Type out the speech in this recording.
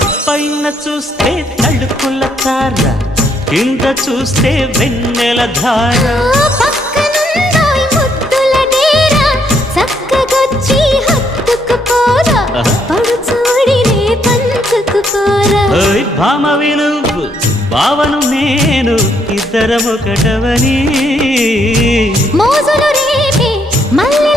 పైన చూస్తే తడుకుల తార, కింద చూస్తే వెన్నెల ధార. పక్కనుందోయ్ ముద్దుల డేరా, చక్కగొచ్చి హత్తుకుపోరా, పడుచూడినే పంచుకుపోరా. భామ విలువు భావను నేను, ఇద్దరమొకటవని మోజులు రేపే మల్లె